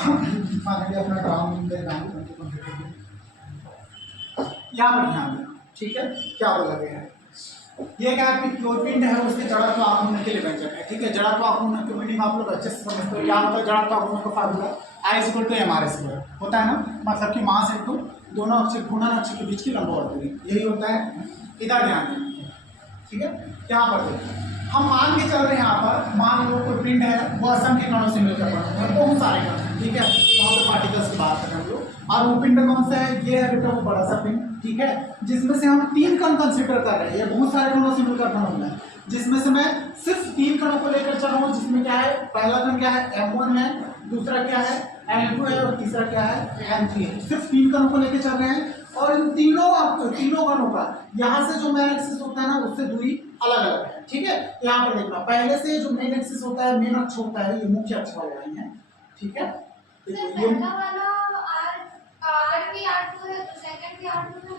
Finally अपना ground यहाँ पर ध्यान देना, ठीक है। क्या बोला गया है, ये क्या है कि पिंड है उसके जड़त्व आघूर्ण के लिए व्यंजक है, ठीक है। जड़त्व आघूर्ण की मीनिंग आप लोग अच्छे से समझते हो। क्या होता है जड़त्व आघूर्ण का फार्मूला I=mr² होता है ना, मतलब कि मास इनटू दोनों अक्ष घूर्णन अक्ष के बीच की लंबवत दूरी, यही होता है। इधर ध्यान दें, ठीक है। यहाँ पर देखो हम मान के चल रहे हैं, यहाँ पर मान लो कोई पिंड है वो असंख्य कणों से मिलकर बना है, बहुत सारे कण हैं, ठीक है। वहाँ पे पार्टिकल्स की बात करें हम लोग, और वो पिंड कौन सा है, ये है बेटा वो बड़ा सा पिंड, ठीक है, जिसमें से हम 3 कण कंसिडर कर रहे हैं। ये बहुत सारे कणों से मिलकर बना हुआ है, जिसमें से मैं सिर्फ 3 कणों को लेकर चल रहा हूँ, जिसमें क्या है, पहला कण क्या है M1 है, दूसरा क्या है M2 है, और तीसरा क्या है M3 है। सिर्फ 3 कणों को लेकर चल रहे हैं, और इन तीनों कणों का यहाँ से जो मेन एक्सिस होता है ना, उससे दूरी अलग अलग है, ठीक है। यहाँ पर देखना, पहले से जो मेन एक्सिस होता है, मेन अक्ष होता है, ये मुख्य अक्ष वाला लाइन है, ठीक है। पहला वाला R भी R2 है, तो सेकंड भी R2 है।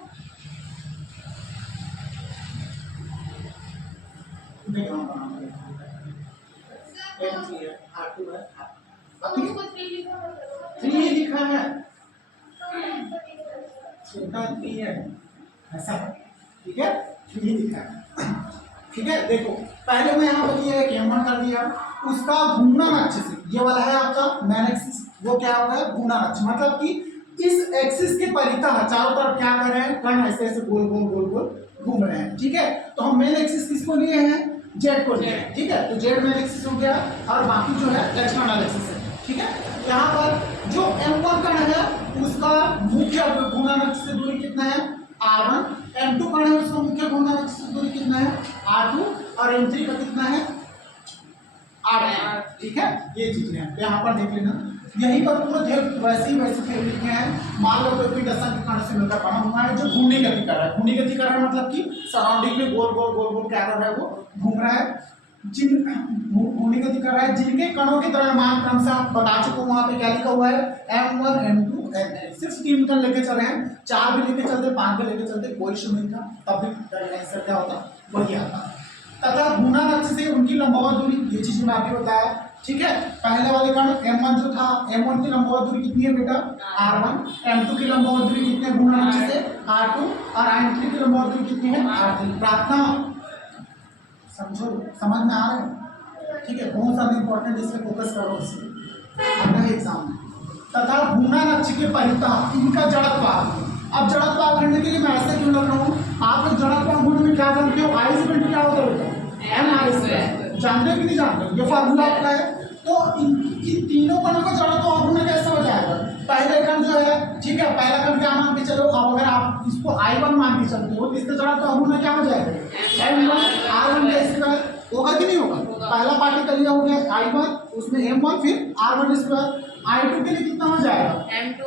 R2 है, तो उसको 3 लिखा है। 3 लिखा है, छोटा 3 है, ऐसा है, ठीक है। 3 लिखा है, ठीक है। देखो पहले मैं यहाँ पर ये M1 कर दिया, उसका घूर्णन अक्ष से, ये वाला है आपका मेन एक्सिस, वो क्या होगा है घूर्णन अक्ष, मतलब कि इस एक्सिस के परितः चारों तरफ क्या कर रहे हैं, कण ऐसे ऐसे गोल गोल गोल गोल घूम रहे हैं, ठीक है। तो हम मेन एक्सिस किसको लिए हैं, जेड को लिए हैं, ठीक है। तो जेड मेन एक्सिस हो गया, और बाकी जो है एक्सटर्नल एक्सिस है, ठीक है। यहाँ पर जो M1 कण है उसका मुख्य घूर्णन अक्ष से दूरी कितना है R1, M2 कण है उसका मुख्य घूर्णन अक्ष से दूरी कितना है R2, और M3 का कितना है R1, ठीक है। ये चीजें हैं, यहाँ पर देख लेना, यहीं पर पूरा वैसे थ्योरी लिखे हैं। मान लो कोई पिंड असंख्य कण से मिलकर बना हुआ है जो घूर्णी गति कर रहा है, घूर्णी गति कर रहा है मतलब कि सराउंडिंग में गोल गोल गोल गोल क्या कर रहा है, वो घूम रहा है, घूर्णी गति कर रहा है, जिनके कणों के द्रव्यमान क्रम से आप बता चुके हो, वहां पे क्या लिखा हुआ है M1 M2 M3। सिर्फ 3 कण लेके चल रहे हैं, 4 भी लेके चलते, 5 भी लेके चलते, कोई इशू नहीं था, तब भी आंसर क्या होता वही आता। तथा घूर्णन अक्ष से उनकी लंबवत दूरी, ये चीज मैंने आपको बताया, ठीक है। पहले वाले कण M1 जो था, M1 की लंबवत दूरी कितनी है बेटा R1, M2 की लंबवत दूरी कितनी है घूर्णन अक्ष से R2, और M3 की लंबवत दूरी कितनी है R3। प्रार्थना समझो, समझ में आ रहा है, ठीक है। बहुत सारे इंपॉर्टेंट इसमें फोकस करो, इसमें आना है एग्जाम में। तथा घूर्णन अक्ष के परितः इनका जड़त्व आघूर्ण। अब जड़त्व आघूर्ण के लिए मैं ऐसे क्यों लग रहा हूँ, आप लोग जड़त्व आघूर्ण में क्या जानते हो, I= क्या होता है M² जानते हो कि नहीं जानते हो, ये फार्मूला आपका है। तो इन तीनों कणों का जड़त्व आघूर्ण कैसे हो जाएगा, पहले कण जो है, ठीक है, पहला कण क्या मान के चलो, अब अगर आप इसको I1 मान के चलते हो, इसका जड़त्व आघूर्ण क्या हो जाएगा M1 R1 का स्क्वायर, होगा कि नहीं होगा। पहला पार्टिकल हो गया I1, उसमें M1, फिर R1 स्क्वायर। I2 के लिए कितना हो जाएगा M2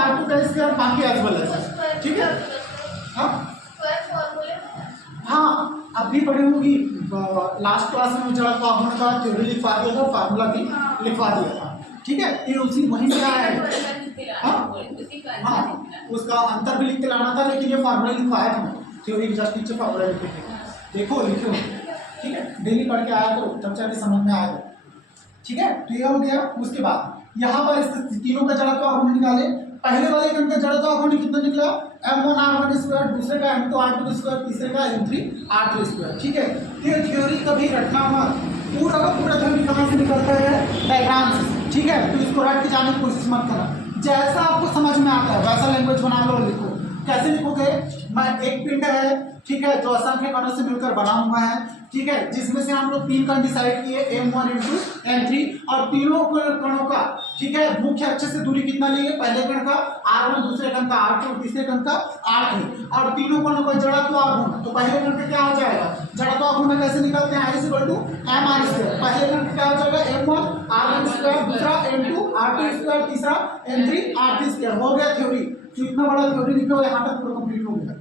R2 का स्क्वायर, बाकी एज वेल एज, ठीक है। हाँ अभी पढ़ी होगी, लास्ट क्लास में जड़त्व आघूर्ण का थ्योरी लिखवा दिया था, फार्मूला भी लिखवा दिया था, ठीक है। ये उसी वहीं से आया है, हाँ उसका अंतर भी लिख के लाना था, लेकिन ये फार्मूला लिखवाया था, थ्योरी जस्ट नीचे फार्मूला लिखे थे, देखो लिखो, ठीक है। डेली पढ़ के आया करो, तब जाके समझ में आएगा, ठीक है। तो ये हो गया। उसके बाद यहाँ पर इस तीनों का जड़त्व आघूर्ण निकाले। पहले वाले कण का जड़त्व आघूर्ण कितना निकला M1 R1 स्क्वायर, दूसरे का M2 R2 स्क्वायर, तीसरे का M3 R3 स्क्वायर, ठीक है। ये थ्योरी कभी रटना मत, पूरा का पूरा थ्योरी कहाँ से निकलता है डायग्राम से, ठीक है। तो इसको रट के जाने की कोशिश मत करना, जैसा आपको समझ में आता है वैसा लैंग्वेज बना लो, लिखो। कैसे लिखोगे, मैं एक पिंड है, ठीक है, जो असंख्य कणों से मिलकर बना हुआ है, ठीक है, जिसमें से हम लोग 3 कण डिसाइड किए M1 M2 M3, और तीनों कणों का, ठीक है, मुख्य अक्ष से दूरी कितना लिए, पहले कण का R1, दूसरे कण का R2, और तीसरे कण का R3, और तीनों कणों का जड़त्व आघूर्ण। तो पहले कण का क्या हो जाएगा, जड़त्व आघूर्ण कैसे निकालते हैं, I=mr²। पहले कण का क्या हो जाएगा M1 R1 स्क्वायर, दूसरा M2 R2 स्क्वायर, तीसरा M3 R3 स्क्वायर। हो गया थ्योरी, जो इतना बड़ा थ्योरी लिखा है यहाँ तक पूरा कंप्लीट हो गया,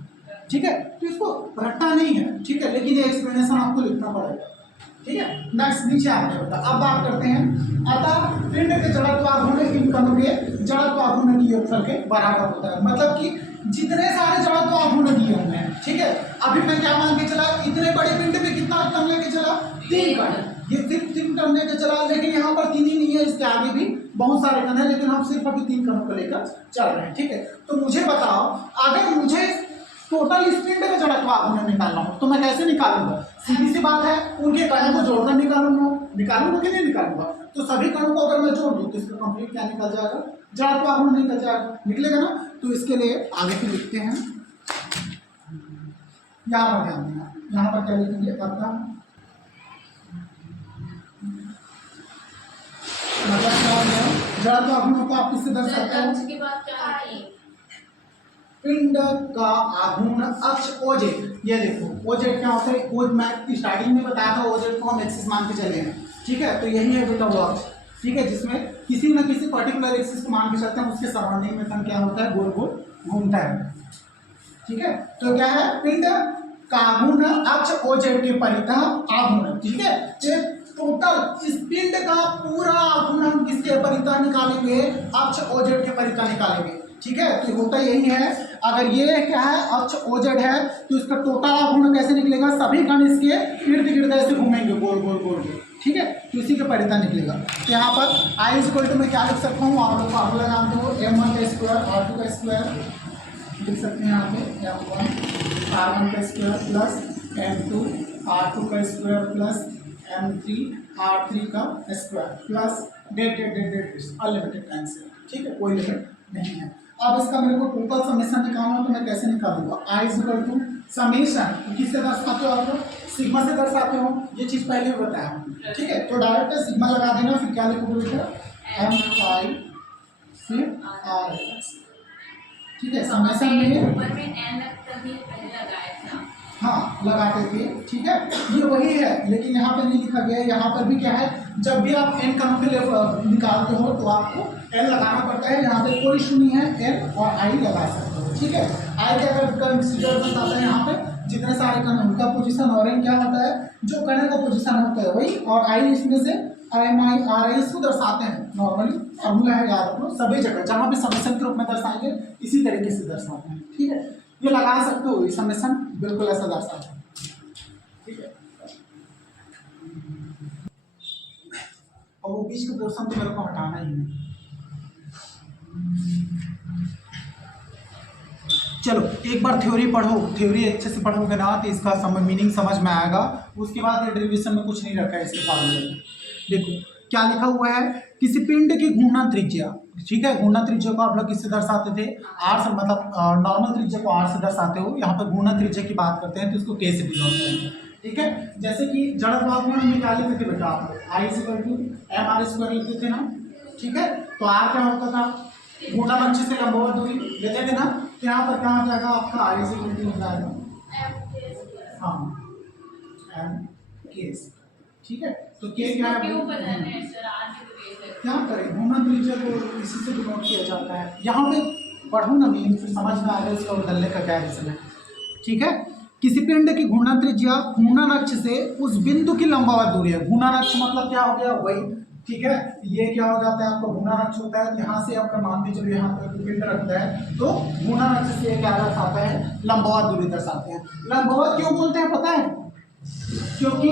ठीक है। तो इसको रटना नहीं है, ठीक है, लेकिन ये एक्सप्लेनेशन आपको लिखना पड़ेगा, ठीक है। नेक्स्ट नीचे आते हैं, अब बात करते हैं। अतः पिंड के जड़त्व आघूर्ण इन कणों के जड़त्व आघूर्ण की योगफल के बराबर होता है, मतलब कि जितने सारे जड़त्व आघूर्ण दिए हुए हैं, ठीक है। अभी मैं क्या मान के चला, इतने बड़े पिंड में कितना कण लेके चला 3 कण, ये सिर्फ 3 कण लेकर चला, लेकिन यहाँ पर 3 ही नहीं है, इसके आगे भी बहुत सारे कण है, लेकिन हम सिर्फ अभी 3 कणों को लेकर चल रहे हैं। ठीक है, तो मुझे बताओ, अगर मुझे टोटल इस पिंड का जड़त्व आघूर्ण निकालना हो तो मैं कैसे निकालूंगा? सीधी सी बात है, उनके कणों को जोड़कर निकालूंगा कि नहीं निकालूंगा? तो सभी कणों को अगर मैं जोड़ दूं तो इसका कंप्लीट क्या निकल जाएगा? जड़त्व आघूर्ण निकल जाएगा, निकलेगा ना। तो इसके लिए आगे फिर लिखते हैं, यहाँ पर ध्यान देना, यहाँ पर क्या लिखेंगे? अतः मतलब क्या हो गया? जड़त्व आघूर्ण को आप किससे दर्शाते हो? पिंड का आघूर्ण अक्ष ओजेड। ये देखो ओजेड क्या होता है? ओज मैं स्टार्टिंग में बताया था, ओजेड को हम एक्सिस मान के चले हैं। ठीक है, तो यही है बेटा वो अक्ष। ठीक है, जिसमें किसी न किसी पर्टिकुलर एक्सिस को मान के चलते हैं, उसके सराउंडिंग में क्या होता है? गोल गोल घूमता है। ठीक है, तो क्या है? पिंड का आघूर्ण अक्ष ओजेड के परितः आघूर्ण। ठीक है, टोटल इस पिंड का पूरा आघूर्ण हम किसके परितः निकालेंगे? अक्ष ओजेड के परितः निकालेंगे। ठीक है, तो होता यही है, अगर ये क्या है? अक्ष ओजेड है, तो इसका टोटल आघूर्ण कैसे निकलेगा? सभी कण इसके इर्द गिर्द ऐसे घूमेंगे गोल गोल गोल गोल। ठीक है, तो इसी के परितः निकलेगा। तो यहाँ पर आई इज इक्वल टू मैं क्या लिख सकता हूँ? आप लोग फार्मूला जानते हो, m1 का स्क्वायर r2 का स्क्वायर लिख सकते हैं। यहाँ पे m1 r1 का स्क्वायर प्लस m2 r2 का स्क्वायर प्लस m3 r3 का square plus that unlimited times. ठीक है, कोई लिमिट नहीं है। अब इसका मेरे को टोटल समेशन निकालना, तो मैं कैसे निकालूंगा? I is equal to summation किससे दर्शाते हो आप लोग? सिग्मा से दर्शाते हो, ये चीज पहले भी बताया हूँ। ठीक है, तो डायरेक्ट सिग्मा लगा देना, फिर क्या लिखोगे बेटा? m5 फिर r। ठीक है, समेशन में हाँ लगाते थे। ठीक है, ये वही है, लेकिन यहाँ पे नहीं लिखा गया है। यहाँ पर भी क्या है? जब भी आप n कणों के लिए निकालते हो तो आपको n लगाना पड़ता है। यहाँ पे कोई इशू नहीं है, n और i लगा सकते हो। ठीक है, i के अगर कंसीडर बताता है यहाँ पे जितने सारे कण उनका पोजीशन, और n क्या होता है? जो कण का पोजीशन होता है वही, और i इसमें से mi ri इसको दर्शाते हैं। नॉर्मली फॉर्मूला है, याद रखो, सभी जगह जहाँ पे समेशन के रूप में दर्शाएंगे इसी तरीके से दर्शाते हैं। ठीक है, ये लगा सकते हो, समेशन बिल्कुल ऐसा दर्शाता है। ठीक है, और वो बीच का पोर्शन तो मेरे को हटाना ही है। चलो एक बार थ्योरी पढ़ो, थ्योरी अच्छे से पढ़ोगे ना तो इसका मीनिंग समझ में आएगा। उसके बाद डेरिवेशन में कुछ नहीं रखा है इसके फार्मूले में। देखो क्या लिखा हुआ है? किसी पिंड की घूर्णन त्रिज्या। ठीक है, घूर्णन त्रिज्या को आप लोग किससे दर्शाते थे? आर से, मतलब नॉर्मल त्रिज्या को आर से दर्शाते हो। यहाँ पर घूर्णन त्रिज्या की बात करते हैं तो इसको के से डिनोट करेंगे। ठीक है, जैसे कि जड़त्व आघूर्ण हम निकाल लेते थे बेटा, आप लोग I equal to M R square लिखते थे ना। ठीक है, तो आर क्या होता था? घूर्णन अक्ष से लंबवत दूरी लेते थे ना। तो यहाँ पर क्या हो जाएगा आपका? आई इक्वल टू हो जाएगा हाँ एम के। ठीक है, तो के क्या है? क्या करें? घूर्णन त्रिज्या को इसी से डिनोट किया जाता है। यहाँ पे पढ़ो ना मीनिंग, फिर समझ में आ रहा है इसका बदलने का क्या रीजन है। ठीक है, किसी पिंड की घूर्णन त्रिज्या घूर्णन अक्ष से उस बिंदु की लंबवत दूरी है। घूर्णन अक्ष मतलब क्या हो गया? वही। ठीक है, ये क्या हो जाता है आपका? घूर्णन अक्ष होता है, यहाँ से आपका मान के चलो यहाँ पर पिंड रखता है तो घूर्णन अक्ष से क्या दर्शाता है? लंबवत दूरी दर्शाते हैं। लंबवत क्यों बोलते हैं पता है? क्योंकि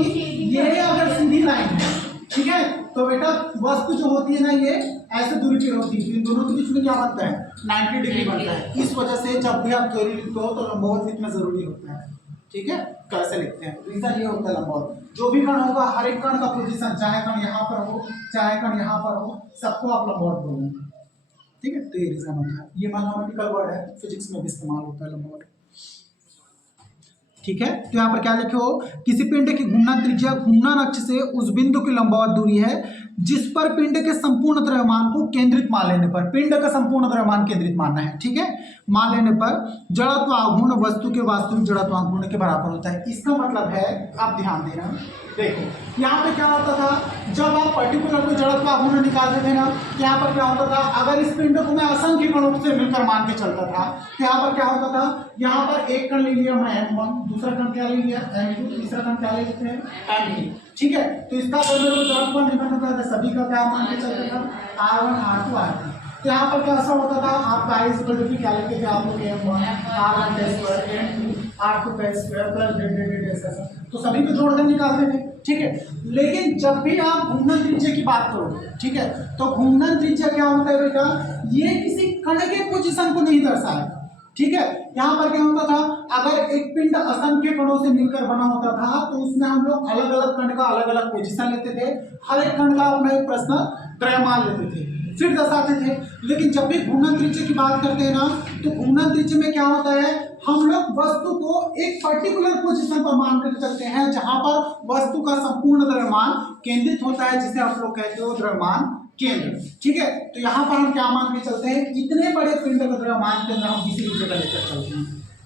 ये अगर सीधी लाइन है, ठीक है, तो बेटा वस्तु जो होती है ना ये ऐसे दूरी पर होती है, इन दोनों के बीच में क्या बनता है? 90 डिग्री बनता है। इस वजह से जब भी आप थ्योरी लिखते हो तो लंबवत लिखना जरूरी होता है। ठीक है, कैसे लिखते हैं? रीजन ये होता है लंबवत। जो भी कण होगा, हर एक कण का पोजीशन, चाहे कण यहाँ पर हो चाहे कण यहाँ पर हो, सबको आप लंबवत बोलोगे। ठीक है, तो ये रीजन होता है। ये मैथमेटिकल वर्ड है, फिजिक्स में भी इस्तेमाल होता है लंबवत। ठीक है, तो यहाँ पर क्या लिखे हो? किसी पिंड की घूर्णन त्रिज्या घूर्णन अक्ष से उस बिंदु की लंबवत दूरी है जिस पर पिंड के संपूर्ण द्रव्यमान को केंद्रित मान लेने पर, पिंड का संपूर्ण द्रव्यमान केंद्रित मानना है। ठीक है, मान लेने पर जड़त्व आघूर्ण वस्तु के वास्तविक जड़त्व आघूर्ण के बराबर होता है। इसका मतलब है, आप ध्यान देना, देखो यहाँ पे क्या होता था? जब आप पर्टिकुलर कोई जड़त्व आघूर्ण निकालते थे ना, यहाँ पर क्या होता था? अगर इस पिंड को मैं असंख्य कणों से मिलकर मान के चलता था तो यहाँ पर क्या होता था? यहाँ पर एक कण ले लिया मैं m1, दूसरा कण क्या ले लिया m2, तीसरा कण क्या ले लेते हैं m3। ठीक है, तो इसका जड़त्व निकालना था, सभी का क्या मान के चलता था? r1 r2 r3। तो यहाँ पर कैसा होता था, आपका आई इक्वल टू क्या लिखते थे आप लोग, m1 r1 का स्क्वायर m2 r2 का स्क्वायर प्लस d ऐसा, तो सभी को जोड़कर निकालते थे, ठीक है। लेकिन जब भी आप घूर्णन त्रिज्या की बात करोगे, ठीक है, तो घूर्णन त्रिज्या क्या होता है बेटा, ये किसी कण के पोजीशन को नहीं दर्शाएगा, ठीक है। यहाँ पर क्या होता था, अगर एक पिंड असंख्य कणों से मिलकर बना होता था तो उसमें हम लोग अलग अलग कण का अलग अलग पोजीशन लेते थे, हर एक कण का अपना एक पर्सनल द्रव्यमान लेते थे, फिर दर्शाते थे। लेकिन जब भी घूर्णन त्रिज्या की बात करते हैं ना, तो घूर्णन त्रिज्या में क्या होता है, हम लोग वस्तु को एक पर्टिकुलर पोजीशन पर मान कर चलते हैं जहां पर वस्तु का संपूर्ण द्रव्यमान केंद्रित होता है, जिसे आप लोग कहते हो द्रव्यमान केंद्र, ठीक है। तो यहाँ पर हम क्या मान के चलते हैं, इतने बड़े पिंड का द्रव्यमान केंद्र हम किसी भी जगह लेकर चलते हैं,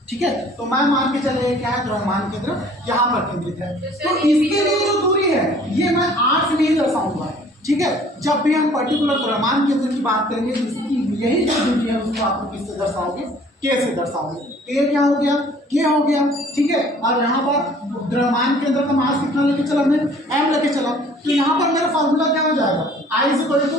ठीक है। तो मैं मान के चले क्या है, द्रव्यमान केंद्र यहाँ पर केंद्रित है। तो इसके लिए जो दूरी है ये मैं r से नहीं दर्शाऊंगा, ठीक है। जब भी हम पर्टिकुलर द्रव्यमान केंद्र की बात करेंगे, इसकी यही जो दूरी है उसको आप किससे दर्शाओगे, k से दर्शाओगे। तो ये क्या हो गया, k हो गया, ठीक है। और यहाँ पर द्रव्यमान केंद्र का मास कितना लेके चला, मैं m लेके चला, तो यहाँ पर मेरा फॉर्मूला क्या हो जाएगा, I इक्वल टू,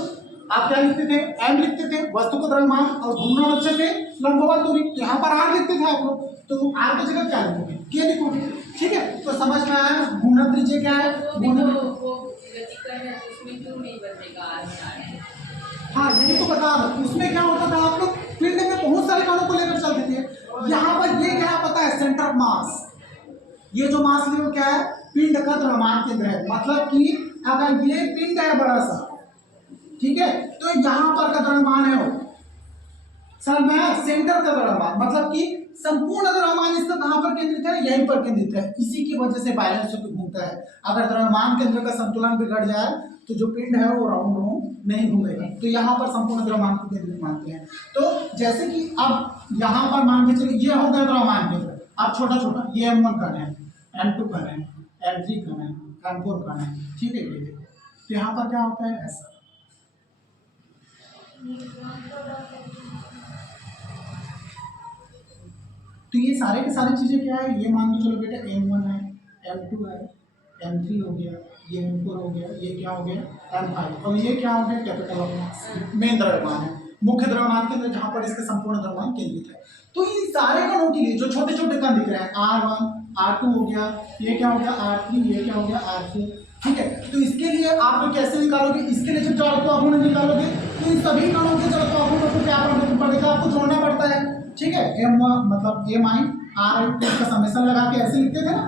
आप क्या लिखते थे, m लिखते थे, वस्तु को द्रव्यमान, और घूर्णन अक्ष से लंबवत दूरी, तो यहाँ पर r लिखते थे आप लोग, तो r की जगह क्या लिखोगे, k लिखोगे, ठीक है। तो समझ में आया घूर्णन त्रिज्या क्या है, हाँ यही तो बता रहा हूँ। उसमें क्या होता था, आप लोग पिंड में बहुत सारे कणों को लेकर चलते थे, यहाँ पर ये क्या पता है, सेंटर ऑफ मास, ये जो मास लेवल क्या है, पिंड का द्रव्यमान केंद्र है। मतलब कि अगर ये पिंड है बड़ा सा, ठीक है, तो यहाँ पर का द्रव्यमान है वो सर मैं सेंटर का द्रव्यमान, मतलब कि संपूर्ण द्रव्यमान इसका कहाँ पर केंद्रित है, यहीं पर केंद्रित है। इसी की वजह से बैलेंस होकर घूमता है। अगर द्रव्यमान केंद्र का संतुलन बिगड़ जाए तो जो पिंड है वो राउंड राउंड नहीं घूमेगा। तो यहाँ पर संपूर्ण द्रव्यमान को केंद्रित मानते हैं। तो जैसे कि अब यहाँ पर मान के चलिए ये हो गया द्रव्यमान केंद्र, अब छोटा छोटा ये m1 कण है, m2 कण है, m3 कण है, m4 कण है, ठीक है। ये तो यहाँ पर क्या होता है ऐसा, तो ये सारे के सारी चीजें क्या है, ये मान के चलो बेटा m1 है, m2 है, m3 हो गया, ये m4 हो गया, ये क्या हो गया m5, और ये क्या हो गया कैपिटल ऑफ मास, मेन द्रव्यमान है, मुख्य द्रव्यमान केंद्र जहां पर इसके संपूर्ण द्रव्यमान केंद्रित है। तो इन सारे कणों के लिए जो छोटे छोटे कण दिख रहे हैं, r1 r2 हो गया, ये क्या हो गया r3, ये क्या हो गया r4, ठीक है। तो इसके लिए आप लोग कैसे निकालोगे, इसके लिए जब जड़त्व आघूर्ण निकालोगे तो इन सभी कणों के जड़त्व आघूर्ण को क्या करना पड़ेगा, आपको जोड़ना पड़ता है, ठीक है। m1 मतलब m का समेशन लगा के ऐसे लिखते थे ना,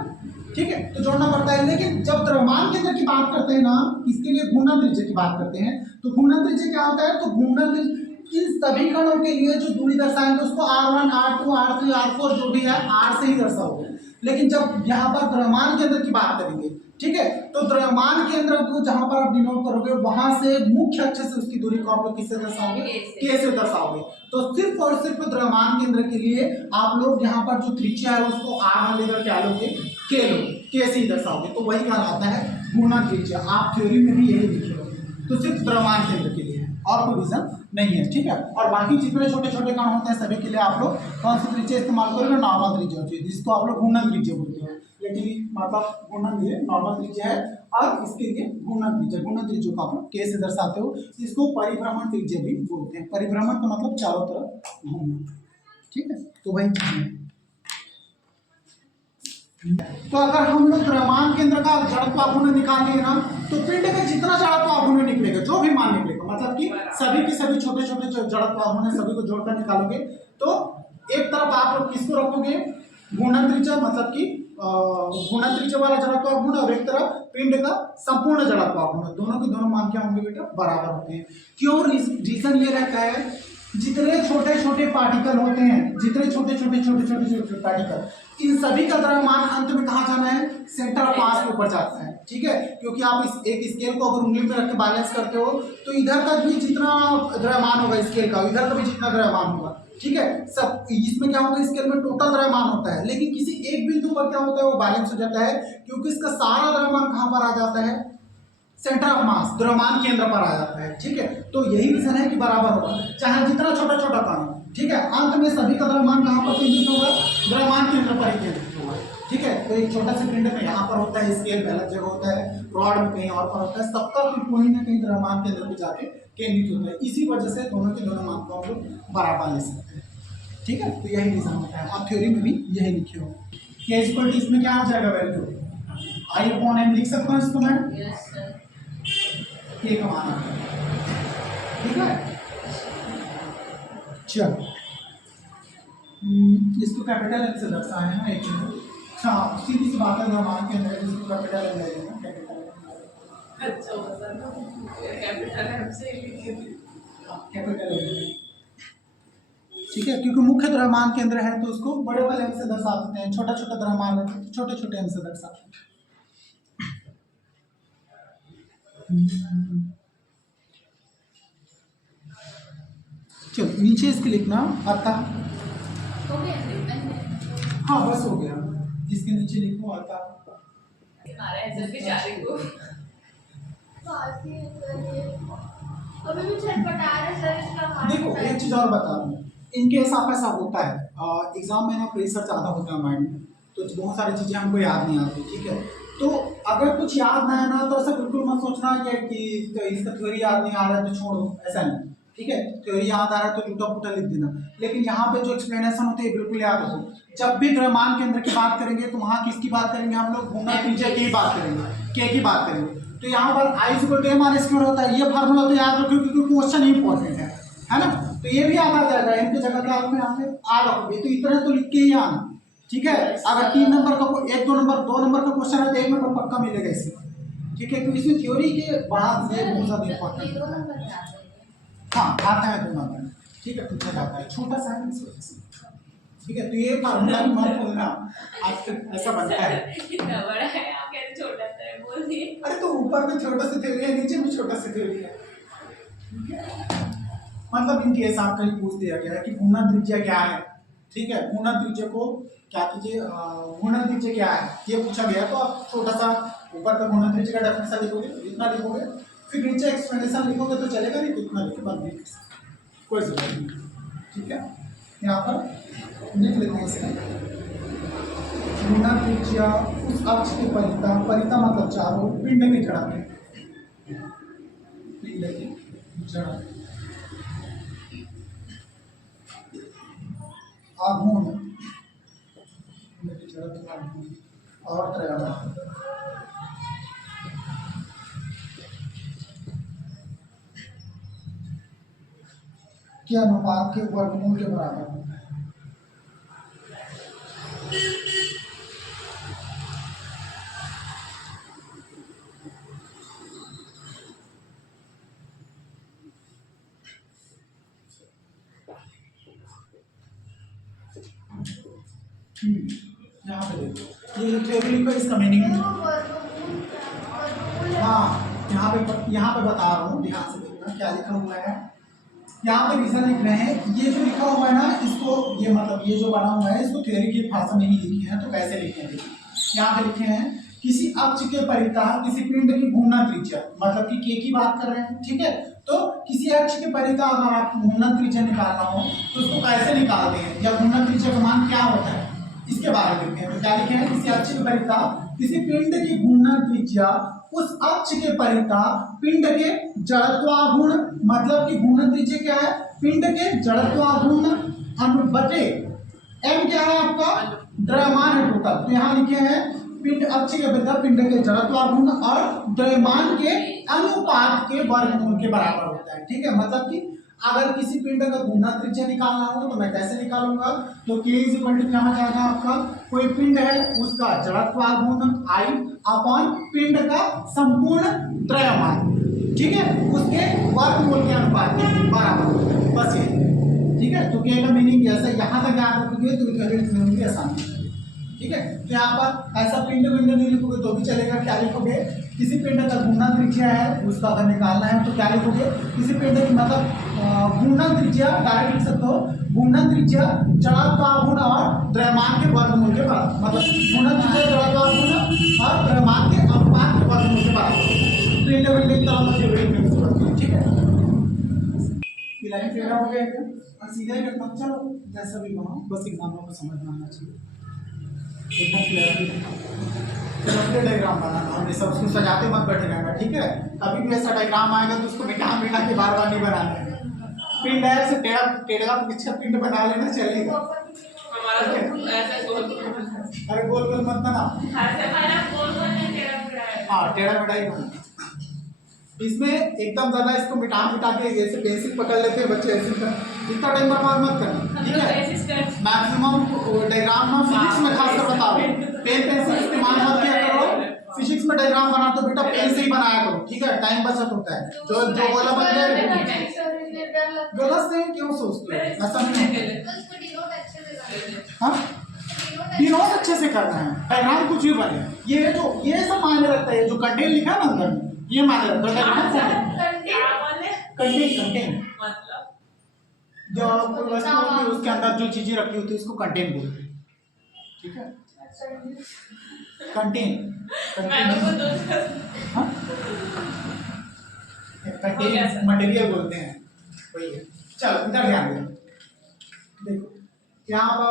ठीक है, तो जोड़ना पड़ता है। लेकिन जब द्रव्यमान केंद्र की बात करते हैं ना, इसके लिए घूर्णन त्रिज्या की बात करते हैं, तो घूर्णन त्रिज्या क्या होता है, तो घूर्णन त्रिज्या इन सभी कणों के लिए जो दूरी दर्शाएंगे उसको r1 r2 r3 r4 जो भी है r से ही दर्शाओगे। लेकिन जब यहाँ पर द्रव्यमान केंद्र की बात करेंगे, ठीक है, तो द्रव्यमान केंद्र को जहां पर आप डिनोट करोगे वहां से मुख्य अक्ष से उसकी दूरी को आप लोग किससे दर्शाओगे, k से दर्शाओगे। तो सिर्फ और सिर्फ द्रव्यमान केंद्र के लिए आप लोग यहाँ पर जो त्रिज्या है उसको r लेकर क्या लोगे, k लोगे, k से ही दर्शाओगे। तो वही कहलाता है घूर्णन त्रिज्या। आप थ्योरी में भी यही लिखे हो, तो सिर्फ द्रव्यमान केंद्र के लिए है और कोई रीजन नहीं है, ठीक है। और बाकी जितने छोटे छोटे कण होते हैं सभी के लिए आप लोग कौन सी त्रिज्या इस्तेमाल करोगे, नॉर्मल त्रिज्या होती है, जिसको आप लोग घूर्णन त्रिज्या बोलते हैं। लेकिन मतलब घूर्णन ये नॉर्मल त्रिज्या है, और इसके लिए घूर्णन त्रिज्या को आप लोग k से दर्शाते हो। इसको परिभ्रमण त्रिज्या भी बोलते हैं। परिभ्रमण का मतलब चारों तरफ घूमना, ठीक है। तो वही चीज है। तो अगर हम लोग द्रव्यमान केंद्र का जड़त्व आघूर्ण निकाल लिए ना, तो पिंड का जितना जड़त्व आघूर्ण निकलेगा, जो भी मान निकलेगा, मतलब कि सभी के सभी छोटे छोटे जड़त्व आघूर्ण सभी को जोड़कर निकालोगे, तो एक तरफ आप लोग किसको रखोगे, घूर्णन त्रिज्या, मतलब कि घूर्णन त्रिज्या वाला जड़त्व आघूर्ण, और एक तरफ पिंड का संपूर्ण जड़त्व आघूर्ण, दोनों के दोनों मान क्या होंगे बेटा, बराबर होते हैं। क्यों, रीजन ये रहता है, जितने छोटे छोटे पार्टिकल होते हैं, जितने छोटे छोटे पार्टिकल, इन सभी का द्रव्यमान अंत में कहाँ जाना है, सेंटर ऑफ मास के ऊपर जाता है, ठीक है। क्योंकि आप इस एक स्केल को अगर उंगली में रख के बैलेंस करते हो, तो इधर का भी जितना द्रव्यमान होगा स्केल का, इधर का भी जितना द्रव्यमान होगा, ठीक है। सब इसमें क्या होगा, स्केल में टोटल द्रव्यमान होता है, लेकिन किसी एक बिंदु पर क्या होता है, वो बैलेंस हो जाता है, क्योंकि इसका सारा द्रव्यमान कहाँ पर आ जाता है, सेंटर ऑफ मास, द्रव्यमान केंद्र पर आ जाता है, ठीक है। तो यही रीजन है कि बराबर होगा, चाहे जितना छोटा छोटा कण हो, ठीक है। अंत में सभी का द्रव्यमान कहाँ पर केंद्रित होगा, द्रव्यमान केंद्र पर ही केंद्रित होगा, ठीक है। तो एक छोटा सा पिंड में यहाँ पर होता है स्केल, अलग जगह होता है, रॉड में कहीं और पर होता है, सबका कोई ना कहीं द्रव्यमान केंद्र पे जाके केंद्रित होता है। इसी वजह से दोनों के दोनों मान को हम लोग बराबर ले सकते हैं। ठीक है, तो यही रीजन होता है। आप थ्योरी में भी यही लिखे हो के इक्वल टू, इसमें क्या आ जाएगा वैल्यू आई अपॉन एम लिख सकता हूँ इसको मैं, यस सर। के का मान आता है। ठीक है, चलो इसको कैपिटल एम से दर्शाए हैं एक मिनट। अच्छा, सीधी सी बात है, द्रव्यमान के अंदर इसको कैपिटल एम ले लेना, कैपिटल अच्छा सर, कैपिटल एम से लिखे थे। Capital M. ठीक है, क्योंकि मुख्य द्रव्यमान केंद्र है तो उसको बड़े वाले एम से दर्शा देते हैं, छोटा छोटा द्रव्यमान है तो छोटे छोटे एम से दर्शाते हैं। चलो नीचे इसके लिखना आता। हो गया सर, हाँ बस हो गया, इसके नीचे लिखो आता। हमारा ऐसा बेचारे को अभी भी छटपटा रहा है सर इसका। देखो एक चीज और बता रहा हूँ, इनकेस आप ऐसा होता है एग्जाम में ना प्रेशर ज़्यादा होता है माइंड में, तो बहुत सारी चीज़ें हमको याद नहीं आती। ठीक है, तो अगर कुछ याद ना है ना तो ऐसा बिल्कुल मत सोचना कि तो इसका थ्योरी याद नहीं आ रहा है तो छोड़ो, ऐसा नहीं। ठीक है, थ्योरी याद आ रहा है तो टूटा फूटा लिख देना, लेकिन यहाँ पे जो एक्सप्लेनेशन होती है बिल्कुल याद रखो। जब भी द्रव्यमान केंद्र की बात करेंगे तो वहाँ किसकी बात करेंगे हम लोग, घूमना त्रिज्या की बात करेंगे, के की बात करेंगे। तो यहाँ पर I equal to M R square होता है, ये फार्मूला तो याद रखो क्योंकि क्वेश्चन इंपॉर्टेंट है ना। तो ये भी याद आ जाएगा, एम की जगह क्या आप यहाँ पे आ रखोगे, तो इतना तो लिख के ही आना। ठीक है, अगर 3 नंबर का 1 2 नंबर 2 नंबर का क्वेश्चन है तो 1 नंबर पक्का मिलेगा इससे। ठीक है, तो इसमें थ्योरी के बाद ये बहुत ज़्यादा इंपॉर्टेंट है। हाँ आता है 2 नंबर। ठीक है, पूछा जाता है, छोटा सा है इस वजह से। ठीक है, तो ये फार्मूला भी मत भूलना, आजकल ऐसा बनता है। कितना बड़ा है, आप कैसे छोटा सा है बोलिए। अरे तो ऊपर में छोटा सा थ्योरी है, नीचे में छोटा सा थ्योरी है। मतलब इन केस आपका ही पूछ दिया गया है कि घूर्णन त्रिज्या क्या है। ठीक है, घूर्णन त्रिज्या को क्या कीजिए, घूर्णन त्रिज्या क्या है ये पूछा गया, तो आप छोटा सा ऊपर का घूर्णन त्रिज्या का डेफिनेशन लिखोगे, इतना लिखोगे, फिर नीचे एक्सप्लेनेशन लिखोगे तो चलेगा, नहीं तो इतना लिखे बंद नहीं कर सकते, कोई जरूरत नहीं। ठीक है, यहाँ पर लिख लेते हैं इसे, घूर्णन त्रिज्या उस अक्ष के परिता, परिता मतलब चारों पिंड की जड़ा में, पिंड की जड़ा आघूर्ण और त्रयाघात के अनुपात के वर्गमूल के बराबर होता है। यहाँ पे देखो ये थ्योरी लिखो, इसका मीनिंग हाँ यहाँ पे बता रहा हूँ, ध्यान से देखना क्या लिखा हुआ है। यहाँ पे रीजन लिख रहे हैं, ये जो लिखा हुआ है ना इसको, ये मतलब ये जो बना हुआ है इसको थ्योरी की भाषा में ही लिखे हैं, तो कैसे लिखे हैं देखिए। यहाँ पे लिखे हैं किसी अक्ष के परितः किसी पिंड की घूर्णन त्रिज्या, मतलब कि के की बात कर रहे हैं। ठीक है, तो किसी अक्ष के परितः अगर आप घूर्णन त्रिज्या निकालना हो तो उसको कैसे निकालते हैं, या घूर्णन त्रिज्या का मान क्या होता है, इसके बारे में लिखे हैं। तो क्या लिखे हैं, किसी अक्ष के परितः किसी पिंड की घूर्णन त्रिज्या उस अक्ष के परितः पिंड के जड़त्वाघूर्ण, मतलब कि घूर्णन त्रिज्या क्या है, पिंड के जड़त्वाघूर्ण अनुबटे एम क्या है आपका, द्रव्यमान है टोटल। तो यहाँ लिखे हैं पिंड अक्ष के परितः पिंड के जड़त्वाघूर्ण और द्रव्यमान के अनुपात के वर्गमूल के बराबर होता है। ठीक है, मतलब कि अगर किसी पिंड का घूर्णन त्रिज्या निकालना हो तो मैं कैसे निकालूंगा, तो के इज इक्वल टू क्या हो जाएगा आपका, कोई पिंड है उसका जड़त्वाघूर्ण आई अपॉन पिंड का संपूर्ण द्रव्यमान, ठीक है, उसके वर्गमूल के अनुपात के बराबर होता है, बस ये। ठीक है, तो के का मीनिंग ऐसा, यहाँ तक याद रखोगे तो लिखने में आसानी। ठीक है, तो यहाँ पर ऐसा पिंड नहीं लिखोगे तो भी चलेगा, क्या लिखोगे, किसी पिंड का घूर्णन त्रिज्या है उसका अगर निकालना है तो क्या लिखोगे, किसी पिंड की मतलब घूर्णन त्रिज्या डायरेक्ट लिख सकते हो, घूर्णन त्रिज्या जड़त्वाघूर्ण और द्रव्यमान के वर्गमूल के बराबर, मतलब घूर्णन त्रिज्या जड़त्वाघूर्ण और द्रव्यमान के अनुपात के वर्गमूल के बराबर। तो इन लेवल एक तरह से वेट में होती है। ठीक है, लाइन क्लियर हो गया, और सीधा ही रखना, चलो जैसा भी बनाओ, बस एग्जाम को समझना आना चाहिए। एकदम क्लियर। चलो डायग्राम बनाना, हमने सब उसको सजाते मत बैठे रहना, ठीक है। कभी भी ऐसा डायग्राम आएगा तो उसको मिटा मिटा के बार बार नहीं बनाना है। पिंड है ऐसे टेढ़ा टेढ़ा पीछे पिंड बना लेना चलेगा। हमारा तो ऐसा गोल अरे गोल गोल मत बना, हमारा गोल गोल नहीं टेढ़ा टेढ़ा है। हाँ टेढ़ा मेढ़ा ही बना। इसमें एकदम ज्यादा इसको मिटा मिटा के जैसे पेंसिल पकड़ लेते हैं बच्चे, ऐसे इतना टाइम बर्बाद मत करना, ठीक है। मैक्सिमम डायग्राम ना फिजिक्स में खासकर बताओ, पेन पेंसिल इस्तेमाल मत किया करो। फिजिक्स में डायग्राम बना तो बेटा पेन से ही बनाया करो, ठीक है। टाइम बचत होता है, जो जो बोला बन जाए। गलत से क्यों सोचते हो, ऐसा नहीं है। हाँ डिनोट अच्छे से करना है, डायग्राम कुछ भी बने। ये जो ये सब मायने रखता है, जो कंटेंट लिखा है ना अंदर में, ये मायने रखता है। कंटेंट कंटेंट मतलब जो कोई वस्तु होती है उसके अंदर जो चीजें रखी होती है उसको कंटेंट बोलते हैं, ठीक है। कंटेंट हाँ कंटेंट मटेरियल बोलते हैं, वही है। चलो इधर ध्यान दो, देखो यहाँ पर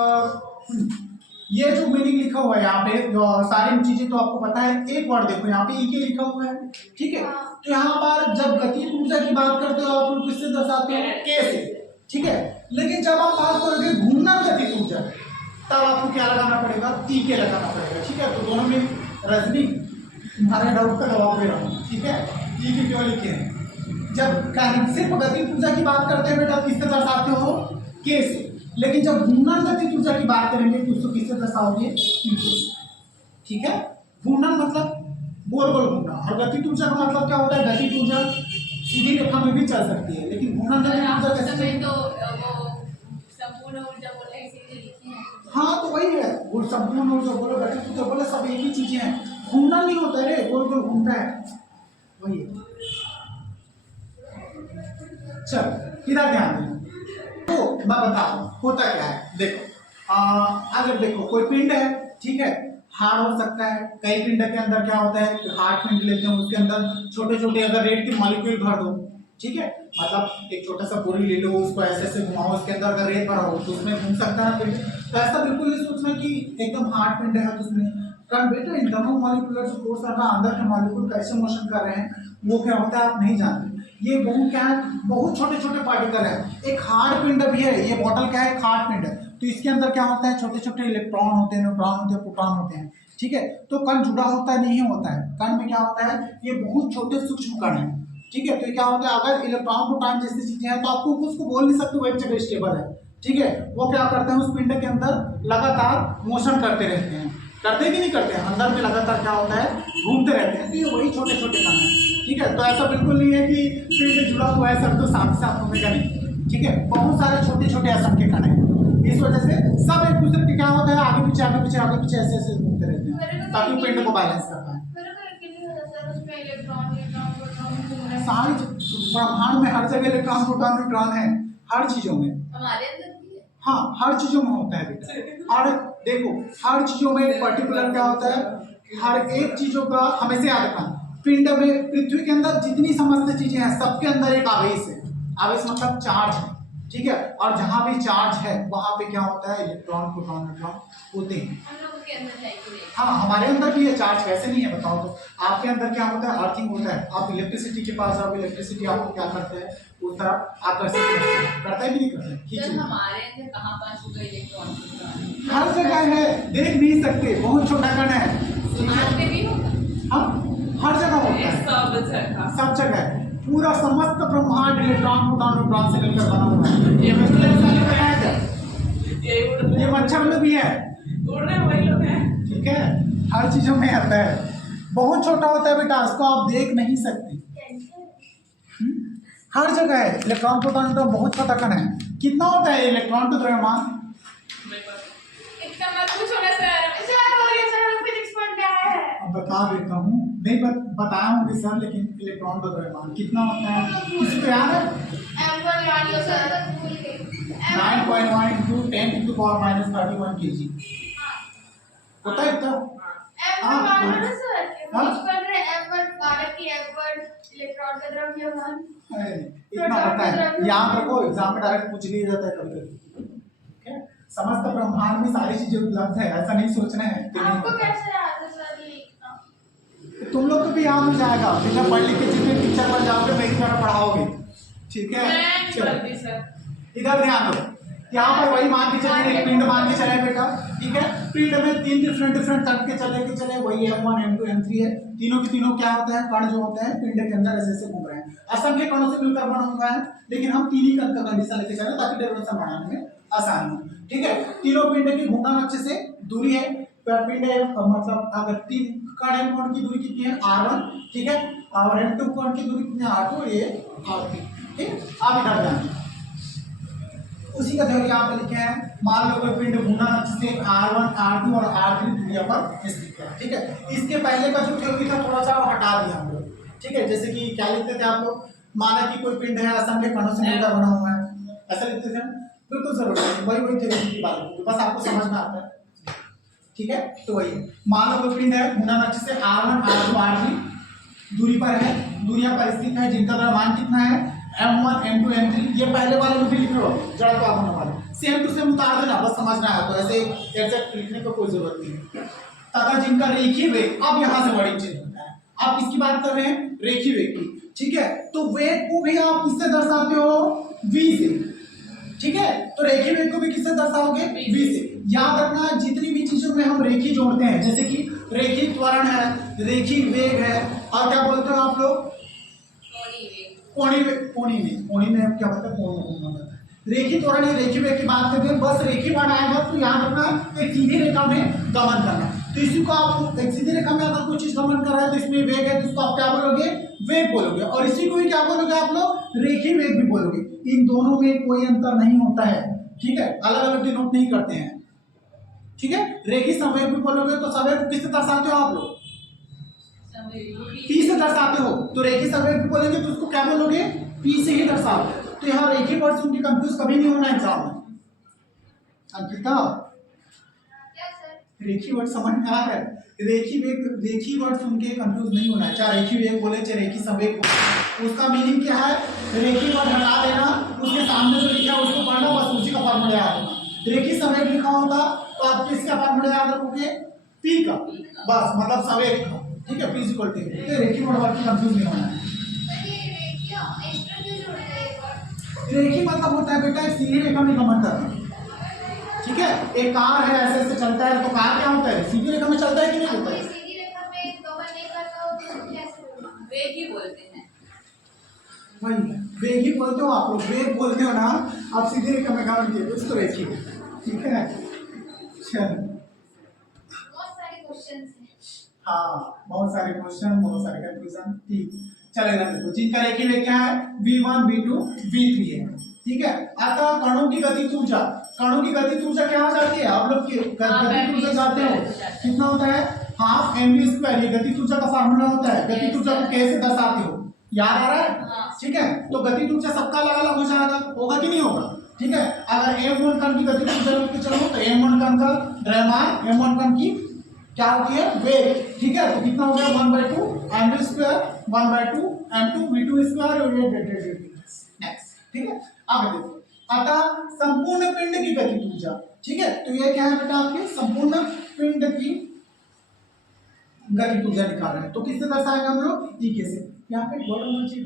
ये जो मीनिंग लिखा हुआ है यहाँ पे, जो सारी चीजें तो आपको पता है। एक वर्ड देखो यहाँ पे ई के लिखा हुआ है, ठीक है। तो यहाँ पर जब गतिज ऊर्जा की बात करते हो आप किससे दर्शाते हो, के से, ठीक है। लेकिन जब आप बात करोगे घूमना गतिज ऊर्जा, तब आपको क्या लगाना पड़ेगा, ई के लगाना पड़ेगा, ठीक है। तो दोनों में रजनी तुम्हारे डाउट का जवाब दे रहा हूँ, ठीक है। ई के क्यों लिखे हैं, जब सिर्फ गतिज ऊर्जा की बात करते हैं बेटा किससे दर्शाते हो, के से। लेकिन जब घूर्णन गतिज ऊर्जा की बात करेंगे तो उसको किससे दर्शाओगे, ई से, ठीक है। घूर्णन मतलब गोल गोल घूमना, और गतिज ऊर्जा का मतलब क्या होता है, गतिज ऊर्जा सीधी रेखा में भी चल सकती है, लेकिन घूर्णन गतिज ऊर्जा कैसे, तो वो संपूर्ण ऊर्जा बोले इसीलिए लिखी है। हाँ तो वही है, वो संपूर्ण ऊर्जा बोलो गतिज ऊर्जा बोलो सब एक ही चीजें हैं। घूमना नहीं होता है, गोल गोल घूमता है, वही है। चल इधर ध्यान देना, तो मैं बता दूं होता क्या है। देखो अगर देखो कोई पिंड है, ठीक है, हार्ड हो सकता है। कई पिंड के अंदर क्या होता है, हार्ड पिंड लेते हैं, उसके अंदर छोटे छोटे अगर रेड के मॉलिक्यूल भर दो, ठीक है। मतलब एक छोटा सा बोरी ले लो, उसको ऐसे ऐसे घुमाओ, उसके अंदर अगर रेत भरा हो तो उसमें घूम सकता है पिंड। तो ऐसा बिल्कुल नहीं सोचना कि एकदम हार्ड पिंड है तो उसमें, कारण बेटा इन दोनों मॉलिक्यूलर जो फोर्स आ रहा है, अंदर के मॉलिक्यूल कैसे मोशन कर रहे हैं वो क्या होता है आप नहीं जानते। ये बहुत क्या है, बहुत छोटे छोटे पार्टिकल है। एक हार्ड पिंड भी है, ये बॉटल क्या है, हार्ड पिंड है। तो इसके अंदर क्या होता है, छोटे छोटे इलेक्ट्रॉन होते हैं, न्यूट्रॉन होते हैं, प्रोटॉन होते हैं, ठीक है। तो कण जुड़ा होता है, नहीं होता है। कण में क्या होता है, ये बहुत छोटे सूक्ष्म कण है, ठीक है। तो क्या होता है, अगर इलेक्ट्रॉन प्रोटॉन जैसी चीजें हैं तो आपको उसको बोल नहीं सकते वो एक जगह स्टेबल है, ठीक है। वो क्या करते हैं, उस पिंड के अंदर लगातार मोशन करते रहते हैं, करते कि नहीं करते हैं, अंदर में लगातार क्या होता है, घूमते रहते हैं। तो ये वही छोटे छोटे कण है, ठीक है। तो ऐसा बिल्कुल नहीं है कि पिंड जुड़ा हुआ है सब तो साथ साथ घूमेगा नहीं, ठीक है। बहुत सारे छोटे छोटे असंख्य कण है, इस वजह से सब एक दूसरे के क्या होता है, आगे पीछे आगे पीछे आगे पीछे ऐसे ऐसे घूमते रहते हैं ताकि पिंड को बैलेंस कर पाए। सारी ब्रह्मांड में हर जगह इलेक्ट्रॉन प्रोटॉन न्यूट्रॉन है, हर चीजों में, हमारे अंदर भी है। हाँ हर चीजों में होता है बेटा। और देखो हर चीजों में एक पर्टिकुलर क्या होता है, हर एक चीजों का हमेशा याद रखना। पिंड में पृथ्वी के अंदर जितनी समस्त चीजें हैं सबके अंदर एक आवेश है, आवेश मतलब चार्ज है, ठीक है। और जहां भी चार्ज है वहां पे क्या होता है, इलेक्ट्रॉन प्रोटॉन न्यूट्रॉन होते हैं। हम लोगों के अंदर है कि नहीं? हाँ हमारे अंदर भी है चार्ज, कैसे नहीं है बताओ। तो आपके अंदर क्या होता है, अर्थिंग होता है। आप इलेक्ट्रिसिटी के पास आओ, इलेक्ट्रिसिटी आपको क्या करता है, उस तरफ आकर्षित करता है कि नहीं करता है, खींच सर हमारे अंदर कहाँ पास होगा इलेक्ट्रॉन प्रोटॉन? हर जगह है, देख नहीं सकते, बहुत छोटा कण है, ठीक है। आग में भी होगा? हाँ हर जगह होता है, सब जगह पूरा समस्त ब्रह्मांड इलेक्ट्रॉन प्रोटॉन न्यूट्रॉन से मिलकर बना हुआ है। ये मच्छर में भी है, ठीक है। हर चीजों में आता है, बहुत छोटा होता है बेटा, इसको आप देख नहीं सकते। हर जगह है इलेक्ट्रॉन प्रोटॉन न्यूट्रॉन, बहुत छोटा कण है। कितना होता है इलेक्ट्रॉन का द्रव्यमान, इतना मत पूछो ना सर, सर हो गया सर, फिजिक्स पढ़ के आया है। अब बता देता हूँ, नहीं बताया हूँ सर, लेकिन इलेक्ट्रॉन का द्रव्यमान कितना होता है किसी को याद है, M1 मान लो सर, भूल गए। 9.1 × 10⁻³ kg होता है इतना। M1 मान लो ना सर, हाँ? फिजिक्स पढ़ रहे हैं। M1 भारत की M1 इलेक्ट्रॉन का द्रव्यमान। इतना पता है, याद रखो, एग्जाम में डायरेक्ट पूछ लिया जाता है कभी कभी, ठीक है। समस्त ब्रह्मांड में सारी चीजें उपलब्ध है, ऐसा नहीं सोचना है कि नहीं आपको होता। कैसे याद है सर ये? तुम लोग को भी याद हो जाएगा, बेटा पढ़ लिख के जितने टीचर बन जाओगे मेरी तरह पढ़ाओगे, ठीक है। मैं नहीं चलो पढ़ती सर। इधर ध्यान दो, यहाँ पर वही मान के चले, एक पिंड मान के चले बेटा, ठीक है। पिंड में 3 डिफरेंट तट के चले वही M1 M2 M3 है। तीनों के तीनों क्या होते हैं, कण जो होते हैं पिंड के अंदर ऐसे ऐसे घूम रहे हैं, असंख्य कणों से मिलकर बना हुआ है, लेकिन हम 3 ही कण का कंडीशन लेके चले ताकि डेरिवेशन बनाने में आसानी हो, ठीक है। तीनों पिंड की घूमना अक्ष से दूरी है, पिंड मतलब अगर 3 कण है, कोण की दूरी कितनी है R1, ठीक है, और M2 कोण की दूरी कितनी है R2, और ये R3, ठीक। आप इधर ध्यान उसी का थ्योरी यहाँ पे लिखे हैं। मान लो कोई पिंड घूमना अक्ष से R1 R2 और R3 दूरिया पर स्थित है, ठीक है। इसके पहले का जो थ्योरी था थोड़ा सा हटा दिया हम लोग, ठीक है। जैसे कि क्या लिखते थे आप लोग, माना कि कोई पिंड है असंख्य कणों से मिलकर बना हुआ है, ऐसा लिखते थे, बिल्कुल जरूरत नहीं, वही थ्योरी की बात है, बस आपको समझ में आता है, ठीक है। तो वही मान लो कोई पिंड है घूमना अक्ष से R1 R2 R3 दूरी पर है, दूरिया पर स्थित है, जिनका द्रव्यमान कितना है M1 M2 M3, ये पहले वाले में भी लिखे हो जड़त्व होने वाले, सेम टू सेम उतार देना, बस समझना है, तो ऐसे एग्जैक्ट लिखने को कोई जरूरत नहीं है। तथा जिनका रेखीय वेग, अब यहाँ से बड़ी चीज होता है, आप इसकी बात कर रहे हैं रेखीय वेग की, ठीक है। तो वेग को भी आप किससे दर्शाते हो, v से, ठीक है। तो रेखीय वेग को भी किससे दर्शाओगे, v से। याद रखना जितनी भी चीजों में हम रेखी जोड़ते हैं, जैसे कि रेखीय त्वरण है, रेखीय वेग है, और क्या बोलते हो आप लोग, कोणीय में क्या बोलते हैं, कोण। रेखीय त्वरण या रेखीय वेग की बात करते हैं, बस रेखीय बन आएगा तो याद रखना एक सीधी रेखा में गमन करना। तो इसी को आप एक सीधी रेखा में अगर कोई चीज गमन कर रहा है तो इसमें वेग है, तो इसको आप क्या बोलोगे, वेग बोलोगे, और इसी को ही क्या बोलोगे आप लोग, रेखीय वेग भी बोलोगे। इन दोनों में कोई अंतर नहीं होता है, ठीक है, अलग अलग डिनोट नहीं करते हैं, ठीक है। रेखीय संवेग भी बोलोगे तो संवेग को किससे दर्शाते हो आप लोग, पी से दर्शाते हो, तो रेखीय संवेग भी बोलेंगे तो उसको क्या बोलोगे, पी से ही दर्शाओ। तो यहाँ रेखीय वर्ड सुन के कंफ्यूज कभी नहीं होना एग्जाम में। अंकिता रेखीय वर्ड समझ में आ रहा है, रेखीय वर्ड सुन के कंफ्यूज नहीं होना है, चाहे रेखीय वेग बोले चाहे रेखीय संवेग बोले, उसका मीनिंग क्या है, रेखीय वर्ड हटा देना, उसके सामने जो लिखा है उसको पढ़ना, बस उसी का फॉर्मूला याद रखना। रेखीय संवेग लिखा होगा तो आप किसका फॉर्मूला याद रखोगे, पी का, बस मतलब संवेग का, ठीक है, पी इक्वल टू। तो रेखीय वर्ड की कंफ्यूज नहीं होना है। रेखीय मतलब होता है बेटा सीधी रेखा में गमन करना, ठीक है। एक कार है ऐसे ऐसे चलता है, तो कार क्या होता है, सीधी रेखा में चलता है कि नहीं होता है, सीधी रेखा में गमन नहीं करता हो तो कैसे होगा, वेग ही बोलते हैं, वही वेग ही बोलते हो आप लोग, वेग बोलते हो ना आप, सीधी रेखा में गमन किए उसको रेखीय, ठीक है। चलो बहुत सारे क्वेश्चंस हैं, हाँ बहुत सारे क्वेश्चन, बहुत सारे कंफ्यूजन, ठीक। चलेगा, देखो जिनका रेखीय वेग क्या है, v1 v2 v3 है, ठीक है। अतः कणों की गतिज ऊर्जा, कणों की गतिज ऊर्जा क्या हो जाती है, आप लोग गतिज ऊर्जा जानते हो कितना होता है, हाफ mv², ये गतिज ऊर्जा का फार्मूला होता है। गतिज ऊर्जा को कैसे दर्शाते हो, याद आ रहा है, ठीक है। तो गतिज ऊर्जा सबका अलग अलग हो जाएगा, होगा कि नहीं होगा, ठीक है। अगर m1 कण की गतिज ऊर्जा लेके चलो तो m1 कण का द्रव्यमान, m1 कण की क्या होती है, वेग, ठीक है। तो कितना हो गया 1/2 mv², 1/2 m2 v2², और ये नेक्स्ट, ठीक है। आगे देखो, अतः संपूर्ण पिंड की गतिज ऊर्जा, ठीक है। तो ये क्या है बेटा, आपके संपूर्ण पिंड की गतिज ऊर्जा निकाल रहे हैं, तो किससे दर्शाएंगे हम लोग, ई के से। यहाँ पे वर्ड होना चाहिए,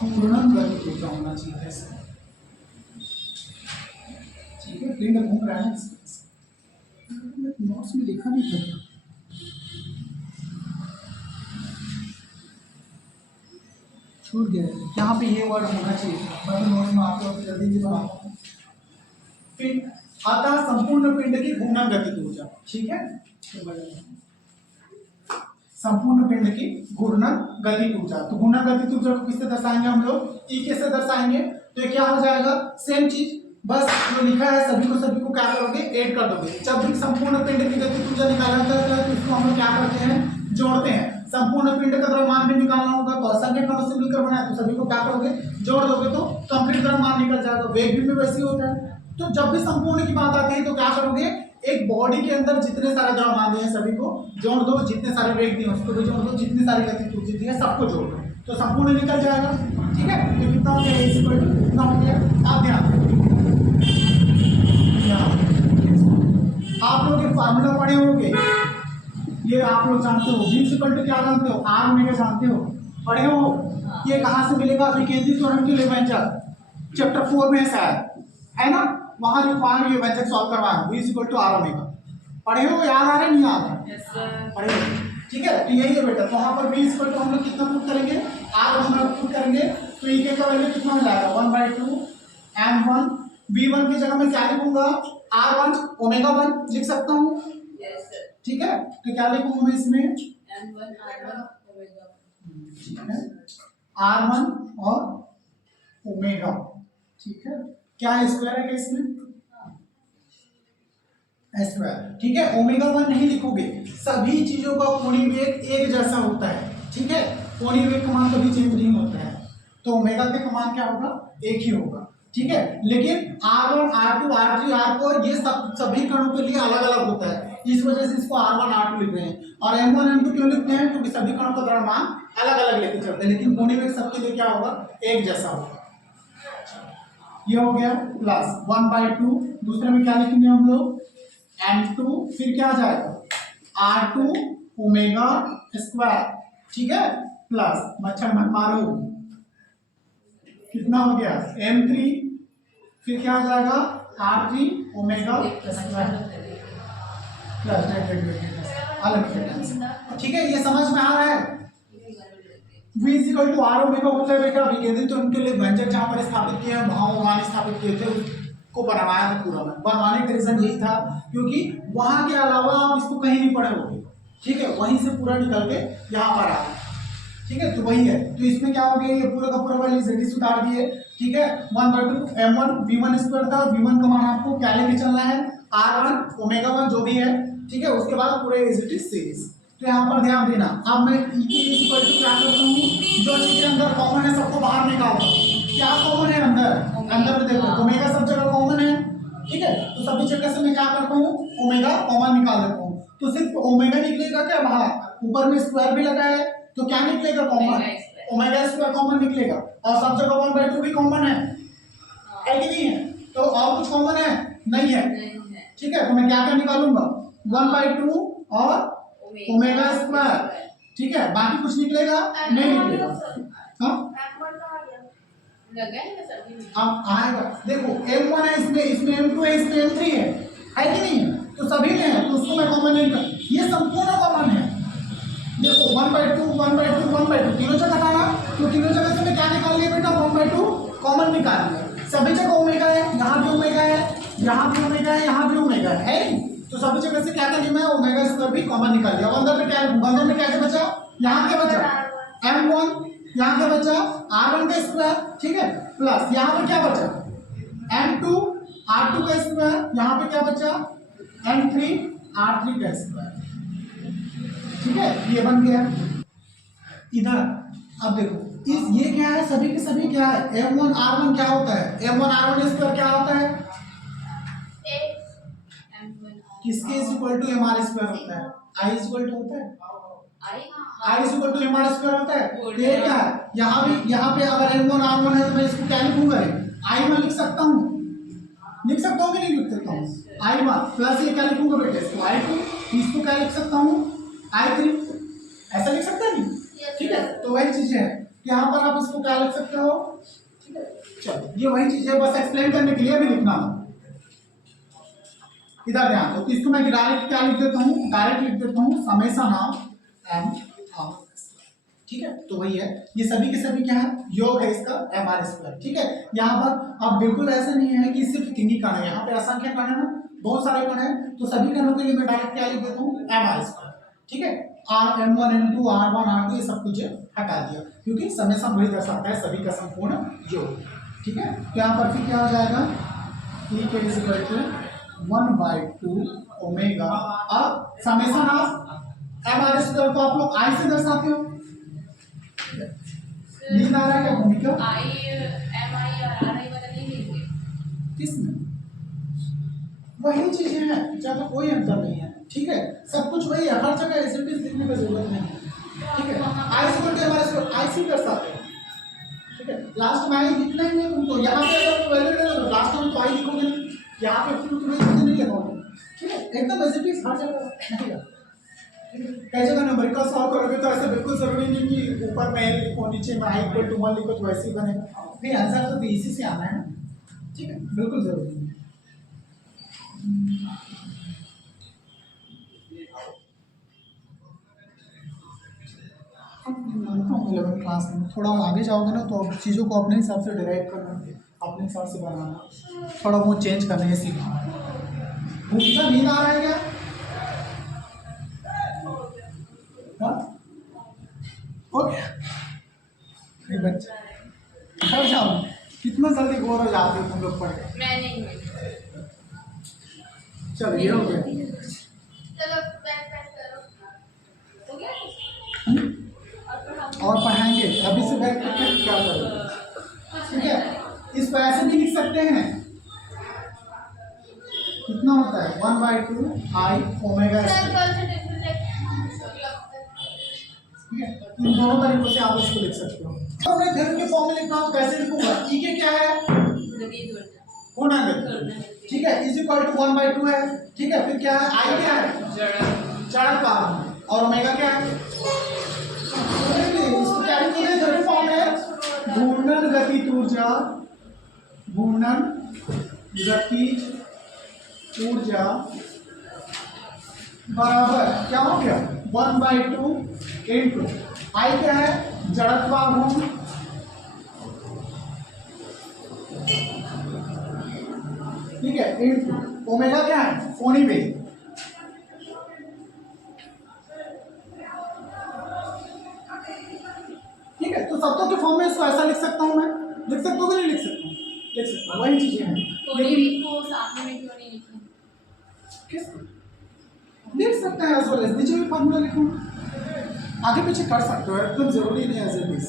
घूर्णन गतिज ऊर्जा होना चाहिए ऐसे, ठीक है। पिंड घूम रहा है, नोट्स में लिखा नहीं था, छूट गया, यहाँ पे ये वर्ड होना चाहिए, मैं नोट्स में आपको जल्दी से बनाता हूँ। फिर अतः संपूर्ण पिंड की घूर्णन गतिज ऊर्जा, ठीक है। संपूर्ण पिंड की घूर्णन गतिज ऊर्जा, तो घूर्णन गतिज ऊर्जा को किससे दर्शाएंगे हम लोग, ई के से दर्शाएंगे। तो ये क्या हो जाएगा, सेम चीज, बस जो लिखा है सभी को क्या करोगे, ऐड कर दोगे। जब भी संपूर्ण पिंड की गतिज ऊर्जा निकालना होता है तो इसको हम लोग क्या करते हैं, जोड़ते हैं। संपूर्ण पिंड का द्रव्यमान भी निकालना होगा तो असंख्य कणों से मिलकर बना है, तो सभी को क्या करोगे, जोड़ दोगे तो कंप्लीट द्रव्यमान निकल जाएगा। वेग भी वैसे ही होता है। तो जब भी संपूर्ण की बात आती है तो क्या करोगे, एक बॉडी के अंदर जितने सारे द्रव्यमान दिए हैं सभी को जोड़ दो, जितने सारे वेग दिए उसको भी जोड़ दो, जितनी सारी गतिज ऊर्जा दी है सबको जोड़ दो, तो संपूर्ण निकल जाएगा। ठीक है, तो कितना हो गया, a इक्वल टू कितना हो गया, आप ध्यान आप लोग ये फार्मूला पढ़े होंगे, ये आप लोग जानते हो, v इक्वल टू क्या जानते हो, r ओमेगा जानते हो, पढ़े हो। ये कहाँ से मिलेगा, विकेंद्री थ्योरम के लिए व्यंजक चैप्टर 4 में है शायद, है ना, वहां लिखवाएंगे ये व्यंजक सॉल्व करवाएंगे, v equal to r omega. पढ़े हो, याद आ रहा है, नहीं याद आ रहा, पढ़े हो, ठीक है। तो यही है बेटा, तो वहां पर v इक्वल टू हम लोग कितना पुट करेंगे, r ओमेगा पुट करेंगे, तो e के का वैल्यू कितना हो जाएगा 1/2 m1, v1 की जगह मैं क्या लिखूंगा, r1 ओमेगा 1 लिख सकता हूँ, ठीक है। तो क्या लिखूंगा मैं इसमें, m1 r1 ओमेगा, ठीक है, r1 और ओमेगा, ठीक है। क्या स्क्वायर है क्या इसमें, स्क्वायर, ठीक है। ओमेगा 1 नहीं लिखोगे, सभी चीजों का कोणीय वेग एक जैसा होता है, ठीक है, कोणीय वेग का मान कभी चेंज नहीं होता है, तो ओमेगा के का मान क्या होगा, एक ही होगा, ठीक है। लेकिन r1 r2 r3 r4 ये सब सभी कणों के लिए अलग अलग होता है, इस वजह से इसको r1 r2 लिख रहे हैं, और m1 m2 क्यों लिखते हैं, क्योंकि सभी कणों का द्रव्यमान अलग अलग लेके चलते हैं, लेकिन कोणीय वेग सबके लिए क्या होगा, एक जैसा होगा। ये हो गया प्लस 1/2, दूसरे में क्या लिखेंगे हम लोग, m2, फिर क्या आ जाएगा r2 ओमेगा स्क्वायर, ठीक है, प्लस मच्छर मत मारो, कितना हो गया m3, फिर क्या आ जाएगा r3 omega square plus unlimited, ठीक है। ये समझ में आ रहा है, v equal to r omega होता है बेटा विकेंद्री तो उनके लिए व्यंजक जहां पर स्थापित किए हैं, वहां मान स्थापित किए थे, को बनवाया था पूरा में, बनवाने का रीजन यही था क्योंकि वहां के अलावा आप इसको कहीं नहीं पढ़े होंगे, ठीक है, वहीं से पूरा निकल के यहाँ पर आए, ठीक है। तो वही है, तो इसमें क्या हो गया, ये पूरा का पूरा वैल्यू जल्दी सुधार दिए, ठीक है। 1/2 m1 v1 स्क्वायर था, v1 का मान आपको क्या लेके चलना है, r1 ओमेगा 1 जो भी है, ठीक है, उसके बाद पूरे एज इट इज सीरीज। तो यहाँ पर ध्यान देना, अब मैं e की इक्वल टू क्या करता हूँ, जो चीजें अंदर कॉमन है सबको बाहर निकालता हूँ, क्या कॉमन है अंदर, अंदर में देखो ओमेगा सब जगह कॉमन है, ठीक है, तो सभी जगह से मैं क्या करता हूँ, ओमेगा कॉमन निकाल देता हूँ, तो सिर्फ ओमेगा निकलेगा क्या बाहर, ऊपर में स्क्वायर भी लगा है, तो क्या निकलेगा कॉमन, ओमेगा स्क्वायर कॉमन निकलेगा, और सब जगह 1/2 भी कॉमन है कि नहीं है, तो और कुछ कॉमन है नहीं है, ठीक है। तो मैं क्या क्या निकालूंगा 1/2 और ओमेगा स्क्वायर, ठीक है, बाकी कुछ निकलेगा नहीं निकलेगा, हाँ अब आएगा, देखो m1 है इसमें, इसमें m2 है, इसमें m3 है कि नहीं है, तो सभी में है, तो उसको मैं कॉमन नहीं कर, ये संपूर्ण कॉमन है, देखो 1/2 1/2 1/2 तीनों जगह हटाना, तो तीनों जगह से मैं क्या निकाल लिया बेटा 1/2 कॉमन निकाल लिया, सभी जगह ओमेगा है, यहाँ भी ओमेगा है, यहाँ भी ओमेगा है, यहाँ भी ओमेगा है, तो सभी जगह से क्या कर लिया मैं, ओमेगा स्क्वायर भी कॉमन निकाल लिया, अंदर में क्या लिखूंगा, अंदर में क्या क्या बचा, यहाँ क्या बचा m1, यहाँ क्या बचा r1 का स्क्वायर, ठीक है, प्लस यहाँ पर क्या बचा m2 r2 का स्क्वायर, यहाँ पे क्या बचा m3 r3 का स्क्वायर, ठीक है, ये बन गया। इधर अब देखो इस ये क्या है, सभी के सभी क्या है, m1 r1 क्या होता है, m1 r1 स्क्वायर क्या होता है, किसके इक्वल टू mr स्क्वायर होता है, i इक्वल टू होता है, i equal to mr square होता है, तो ये क्या है, यहाँ भी, यहाँ पे अगर m1 r1 है तो मैं इसको क्या लिखूंगा, i1 लिख सकता हूँ, लिख सकता हूँ कि नहीं लिख सकता हूँ, i1 प्लस ये क्या लिखूंगा बेटे, इसको i2, इसको क्या लिख सकता हूँ i3, ऐसा लिख सकते हैं नहीं, ठीक है। तो वही चीज है, यहाँ पर आप इसको क्या लिख सकते हो, ठीक है, चलो ये वही चीज है, बस एक्सप्लेन करने के लिए भी लिखना है, इधर ध्यान दो, इसको मैं डायरेक्ट क्या लिख देता हूँ, डायरेक्ट लिख देता हूँ समेशन ऑफ m r, ठीक है। तो वही है, ये सभी के सभी क्या है, योग है इसका mr स्क्वायर, ठीक है। यहाँ पर अब बिल्कुल ऐसा नहीं है कि सिर्फ तीन ही कण है, यहाँ पे असंख्य कण है ना, बहुत सारे कण है, तो सभी कणों के लिए मैं डायरेक्ट क्या लिख देता हूँ mr स्क्वायर, ठीक है। m1 m2 r1 r2 ये सब कुछ हटा दिया, क्योंकि समेशन वही दर्शाता है सभी का संपूर्ण योग, ठीक है। तो यहाँ पर फिर क्या हो जाएगा, e के इक्वल टू 1/2 ओमेगा, अब समेशन ऑफ mr स्क्वायर को आप लोग i से दर्शाते हो, नींद आ रहा है क्या भूमिका, किसमें, वही चीजें हैं, ज्यादा कोई अंतर नहीं है, ठीक है, सब कुछ वही है, हर जगह एसिडिटी लिखने की जरूरत नहीं है, ठीक है, आई स्क्वायर के हमारे स्क्वायर आई सी दर्शाते हैं, ठीक है। लास्ट में आई लिखना ही है तुमको, यहाँ पे अगर वैल्यू ले लो लास्ट में तो आई लिखोगे नहीं, यहाँ पे फिर तुम्हें चीजें नहीं लिखोगे, ठीक है, एकदम एज इट इज हर जगह नहीं है। कई जगह न्यूमेरिकल सॉल्व करोगे तो ऐसा बिल्कुल जरूरी नहीं कि ऊपर में एल लिखो नीचे में आई इक्वल टू 1 लिखो तो वैसे ही बनेगा, नहीं आंसर तो इसी से आना है ना, ठीक है, बिल्कुल जरूरी नहीं है। मानता हूँ 11th क्लास में थोड़ा आगे जाओगे ना तो चीज़ों को अपने हिसाब से डिराइव करना, अपने हिसाब से बनाना, थोड़ा वो चेंज करना है सीखना। भूखा नींद आ रहा है क्या? हाँ? ओके बच्चा कर जाओ, कितना जल्दी बोर हो जाते हो तुम लोग पढ़ के। मैं नहीं चलो ये हो गया। चलो बैक करो, हो गया? और पढ़ाएंगे अभी से बैठ करके क्या करोगे, ठीक है। इसको ऐसे भी लिख सकते हैं, कितना होता है 1/2 आई ओमेगा स्क्वायर, ठीक है। इन दोनों तरीकों से आप इसको लिख सकते हो। तो मैं थ्योरम के फॉर्म में लिखना हो तो कैसे लिखूंगा, ई के क्या है पूर्णांक, ठीक है, इज इक्वल टू 1/2 है, ठीक है। फिर क्या है आई क्या है जड़त्व और ओमेगा क्या है, इसको क्या लिखोगे थ्योरम फॉर्म में घूर्णन गतिज ऊर्जा, घूर्णन गतिज ऊर्जा बराबर क्या हो गया 1/2 इंटू आई क्या है जड़त्वाघूर्ण, ठीक है, इंटू ओमेगा क्या है कोणीय वेग, ठीक है। तो शब्दों के फॉर्म में इसको ऐसा लिख सकता हूं मैं, लिख सकता हूं कि नहीं लिख सकता हूं, लिख सकता हूं, वही चीजें हैं। लेकिन को सामने में क्यों नहीं लिखा? किस लिख सकते हैं एज वेल एज नीचे भी फॉर्मूला लिखूं, आगे पीछे कर सकते हो, एकदम जरूरी नहीं एज इट इज।